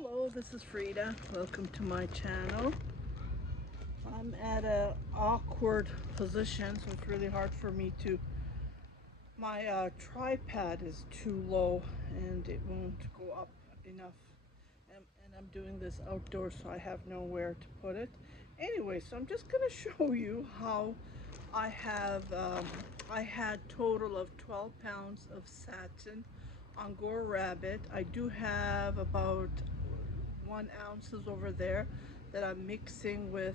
Hello, this is Frida. Welcome to my channel. I'm at an awkward position, so it's really hard for me to, my tripod is too low and it won't go up enough. And I'm doing this outdoors, so I have nowhere to put it. Anyway, so I'm just going to show you how I had total of 12 pounds of satin Angora rabbit. I do have about 1 ounces over there that I'm mixing with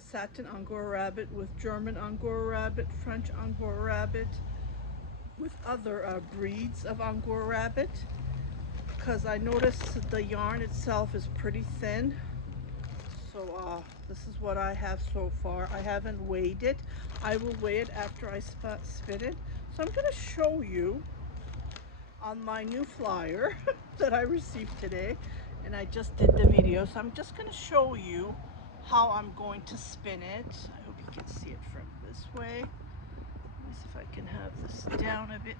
Satin Angora rabbit with German Angora rabbit, French Angora rabbit, with other breeds of Angora rabbit, because I noticed the yarn itself is pretty thin. So this is what I have so far. I haven't weighed it. I will weigh it after I spin it. So I'm going to show you on my new flyer that I received today, and I just did the video. So I'm just going to show you how I'm going to spin it. I hope you can see it from this way. Let me see if I can have this down a bit.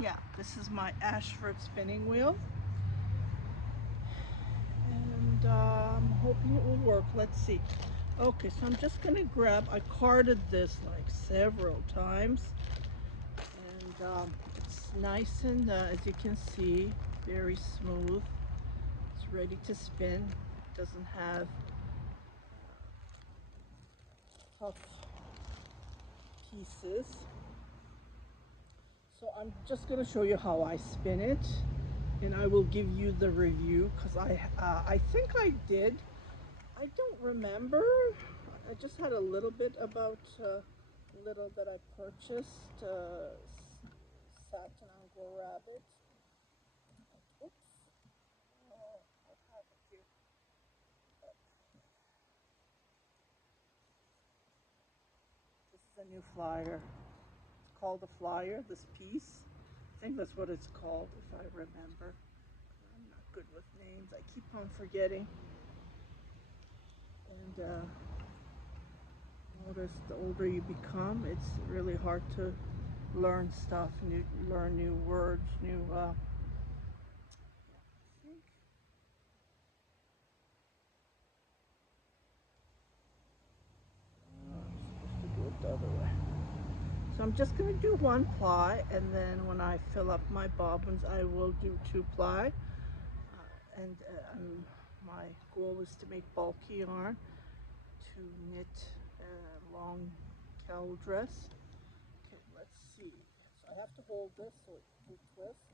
Yeah, this is my Ashford spinning wheel. And I'm hoping it will work. Let's see. Okay, so I'm just gonna grab, I carded this like several times, and it's nice and as you can see, very smooth. It's ready to spin. It doesn't have tough pieces. So I'm just gonna show you how I spin it, and I will give you the review, because I think I did. I don't remember. I just had a little bit about little that I purchased Satin Angora rabbit. Oops. Oh, what happened here? This is a new flyer. It's called a flyer, this piece. I think that's what it's called, if I remember. I'm not good with names. I keep on forgetting. And notice the older you become, it's really hard to learn stuff, learn new words, new I think I'm supposed to do it the other way. So I'm just going to do 1 ply, and then when I fill up my bobbins I will do 2 ply. And my goal is to make bulky yarn to knit a long cowl dress. Okay, let's see. So I have to hold this so it will twist.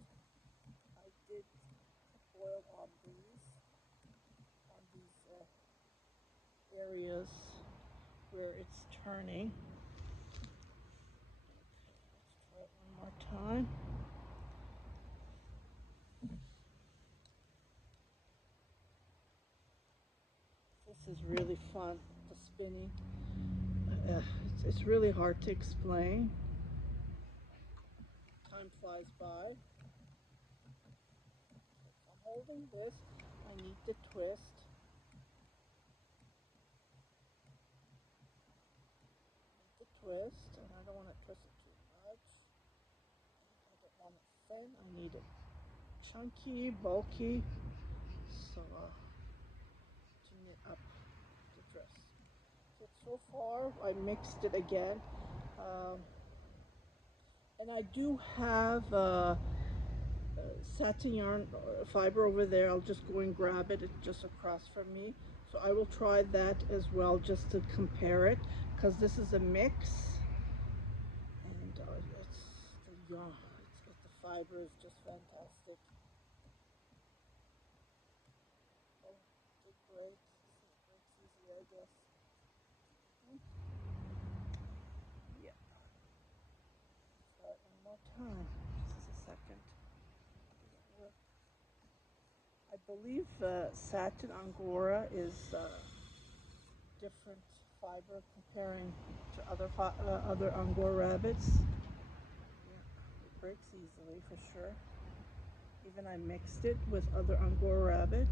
I did put oil on these areas where it's turning. Okay, let's try it one more time. This is really fun, the spinning. It's really hard to explain. Time flies by. I'm holding this. I need to twist. And I don't want to twist it too much. I don't want it thin. I need it chunky, bulky, so to knit up the dress. So far I mixed it again, and I do have satin yarn fiber over there. I'll just go and grab it. It's just across from me, so I will try that as well, just to compare it, because this is a mix, and the fiber is just fantastic. Oh, it breaks. It breaks easily, I guess. Yeah. Try it one more time. Just a second. I believe Satin Angora is different fiber comparing to other Angora rabbits. Yeah, it breaks easily for sure. Even I mixed it with other Angora rabbit.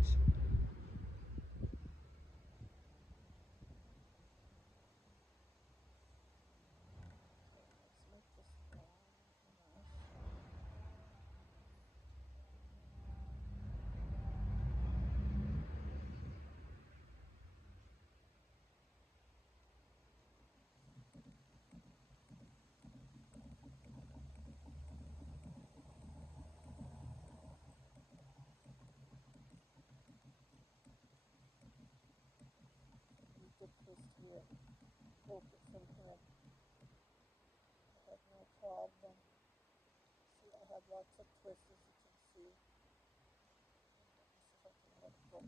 twist here, focus in here. I have no problem. See, I have lots of twists as you can see. Let me see if I can let it go.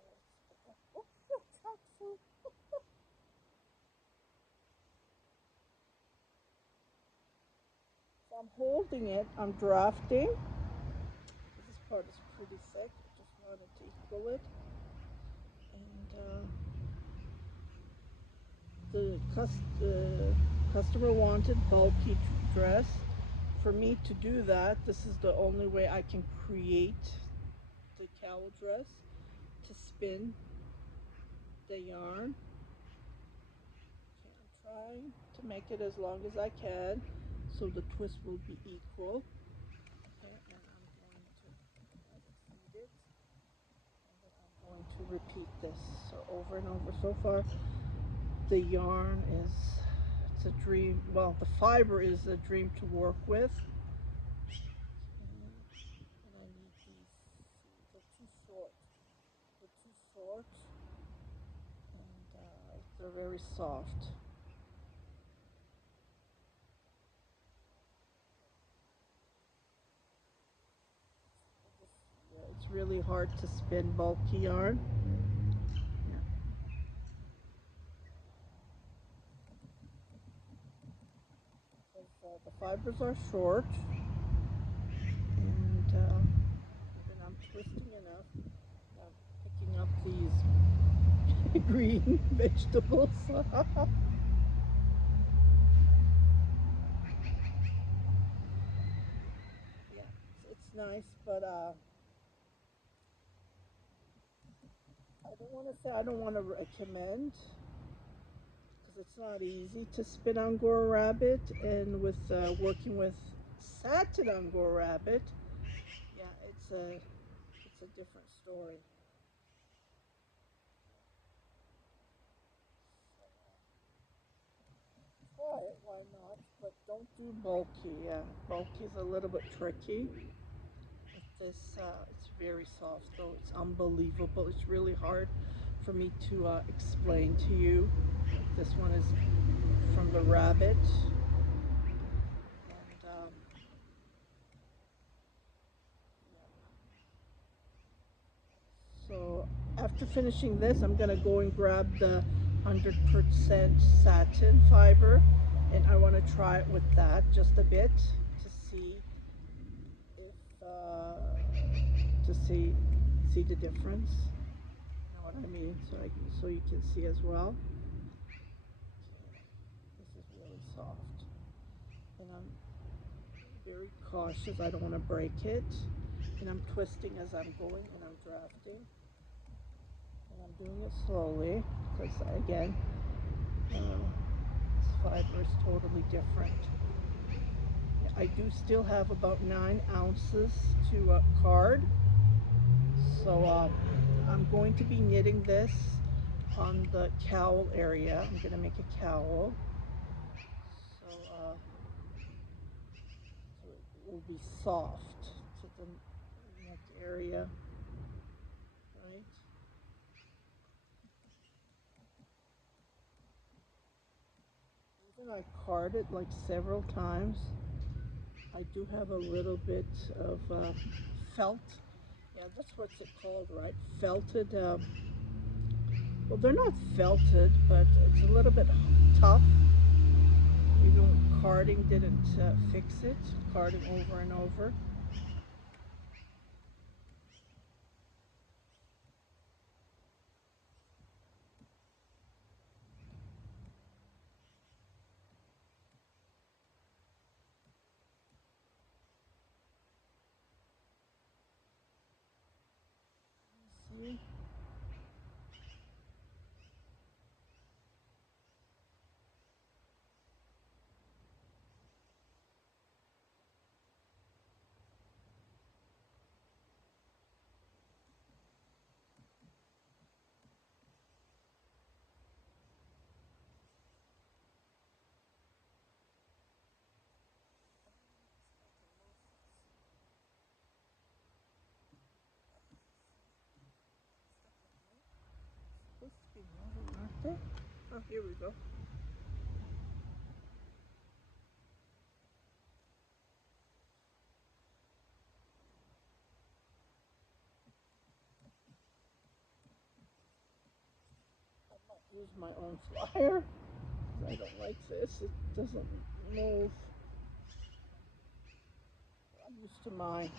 Oh, so I'm holding it, I'm drafting. This part is pretty thick, I just wanted to equal it. And the customer wanted bulky dress. For me to do that, this is the only way I can create the cowl dress, to spin the yarn. Okay, I'm trying to make it as long as I can so the twist will be equal. Okay, and I'm going to let it feed it, and then I'm going to repeat this so over and over. So far the yarn is, it's a dream. Well, the fiber is a dream to work with. And I need these, they're too short. They're too short, and they're very soft. It's really hard to spin bulky yarn. Yeah. Because the fibers are short, and then I'm twisting enough. I'm picking up these green vegetables. Yeah, it's nice, but I don't want to say I don't want to recommend, because it's not easy to spin Angora rabbit, and with working with Satin Angora rabbit, yeah, it's a different story. Try it, why not? But don't do bulky. Yeah, bulky is a little bit tricky. This it's very soft though. It's unbelievable. It's really hard for me to explain to you. This one is from the rabbit, and so after finishing this, I'm gonna go and grab the 100% satin fiber, and I want to try it with that just a bit to see if to see the difference. You know what I mean? So you can see as well. This is really soft, and I'm very cautious. I don't want to break it, and I'm twisting as I'm going, and I'm drafting, and I'm doing it slowly because again, this fiber is totally different. I do still have about 9 ounces to card, so I'm going to be knitting this on the cowl area. I'm going to make a cowl, so it will be soft to the neck area, right? Even I card it like several times. I do have a little bit of felt. Yeah, that's what's it called, right? Felted. Well, they're not felted, but it's a little bit tough. Even carding didn't fix it. Carding over and over. See? supposed to be moving, aren't they? Oh, here we go. I might use my own flyer. I don't like this. It doesn't move. I'm used to mine.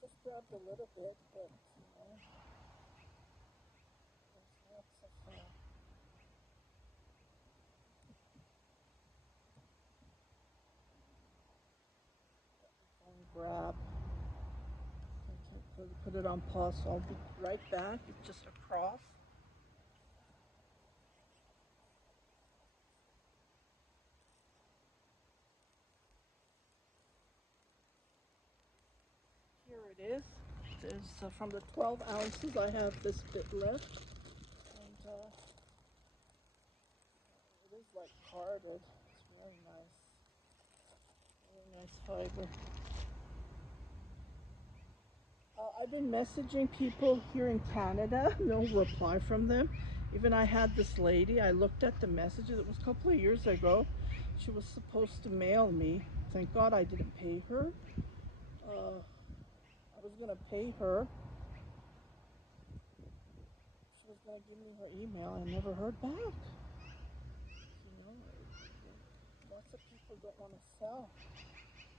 Just grabbed a little bit, but you know, there's lots of grab. I can't put it on pause, so I'll be right back. It's just across. Here it is. There's from the 12 ounces, I have this bit left, and it is like carded. It's really nice fiber. I've been messaging people here in Canada, no reply from them. Even I had this lady, I looked at the messages, it was a couple of years ago. She was supposed to mail me. Thank God I didn't pay her. I was gonna pay her. She was gonna give me her email. I never heard back. You know, lots of people don't want to sell.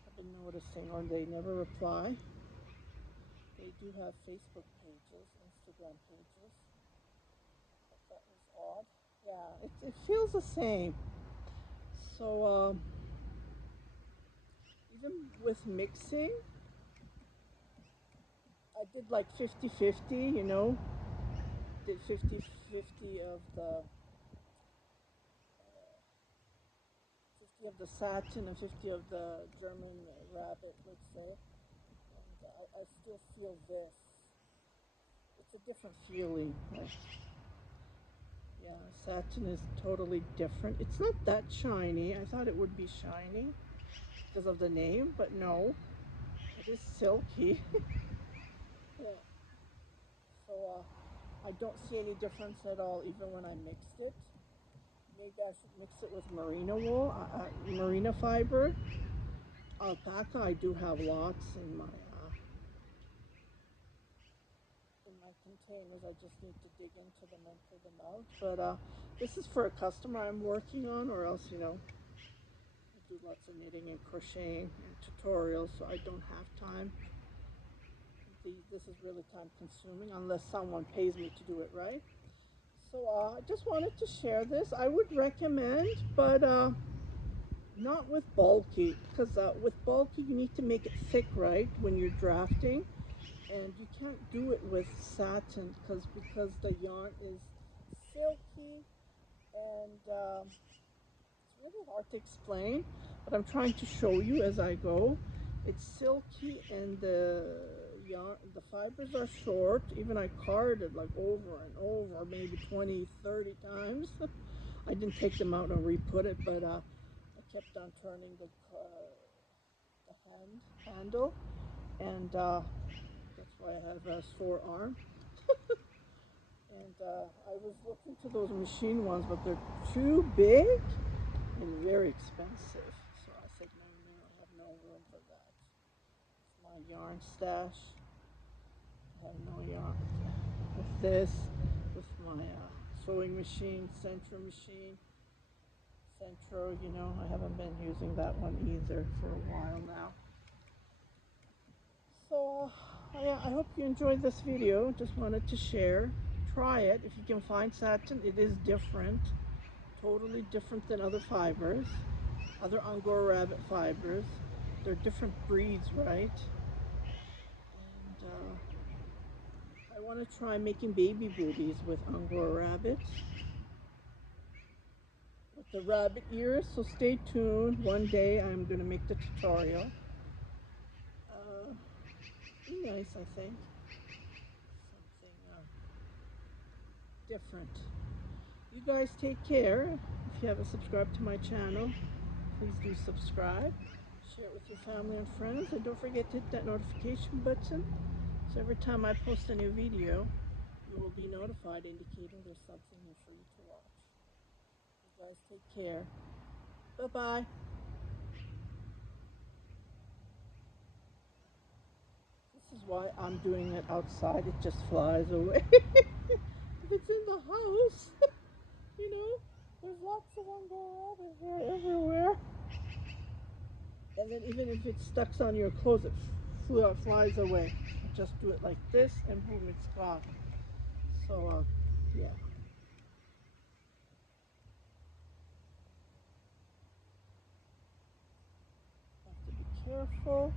I've been noticing, or they never reply. They do have Facebook pages, Instagram pages. But that was odd. Yeah, it feels the same. So even with mixing, I did like 50-50, you know, did 50-50 of the 50 of the satin and 50 of the German rabbit, let's say. And I still feel this. It's a different feeling. Yeah, satin is totally different. It's not that shiny. I thought it would be shiny because of the name, but no, it is silky. Yeah. So I don't see any difference at all, even when I mixed it. Maybe I should mix it with merino wool, merino fiber. Alpaca, I do have lots in my containers. I just need to dig into them and pull them out. But this is for a customer I'm working on, or else, you know, I do lots of knitting and crocheting and tutorials, so I don't have time. This is really time consuming unless someone pays me to do it, right? So I just wanted to share this. I would recommend, but not with bulky, because with bulky you need to make it thick, right, when you're drafting, and you can't do it with satin because the yarn is silky, and it's really hard to explain, but I'm trying to show you as I go. It's silky, and the yarn, the fibers are short. Even I carded like over and over, maybe 20-30 times. I didn't take them out and re-put it, but I kept on turning the handle, and that's why I have a sore arm. And I was looking to those machine ones, but they're too big and very expensive. So I said, no, I have no room for that. It's my yarn stash. I have no yarn with this, with my sewing machine, Centro machine. Centro, you know, I haven't been using that one either for a while now. So I hope you enjoyed this video. Just wanted to share. Try it if you can find satin. It is different, totally different than other fibers, other Angora rabbit fibers. They're different breeds, right? And I want to try making baby booties with Angora rabbits with the rabbit ears, so stay tuned. One day I'm going to make the tutorial. Be nice, I think. Something different. You guys take care. If you haven't subscribed to my channel, please do subscribe. Share it with your family and friends, and don't forget to hit that notification button so every time I post a new video you will be notified, indicating there's something new for you to watch. You guys take care. Bye-bye. This is why I'm doing it outside. It just flies away. If it's in the house, you know, there's lots of Angora rabbit hair everywhere. And then even if it stuck on your clothes, it flies away. Just do it like this and boom, it's gone. So, yeah. Have to be careful.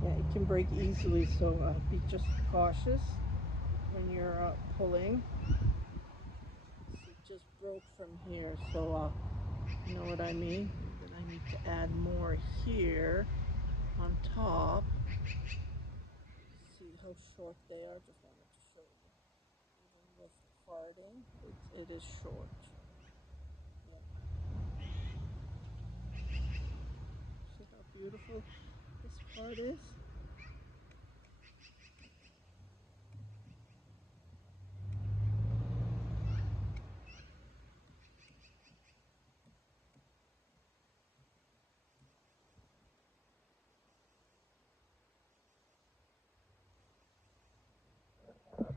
Yeah, it can break easily, so be just cautious when you're pulling. It just broke from here, so you know what I mean? Then I need to add more here on top. See how short they are? Just wanted to show you. Even with parting, it is short. Yeah. See how beautiful this part is?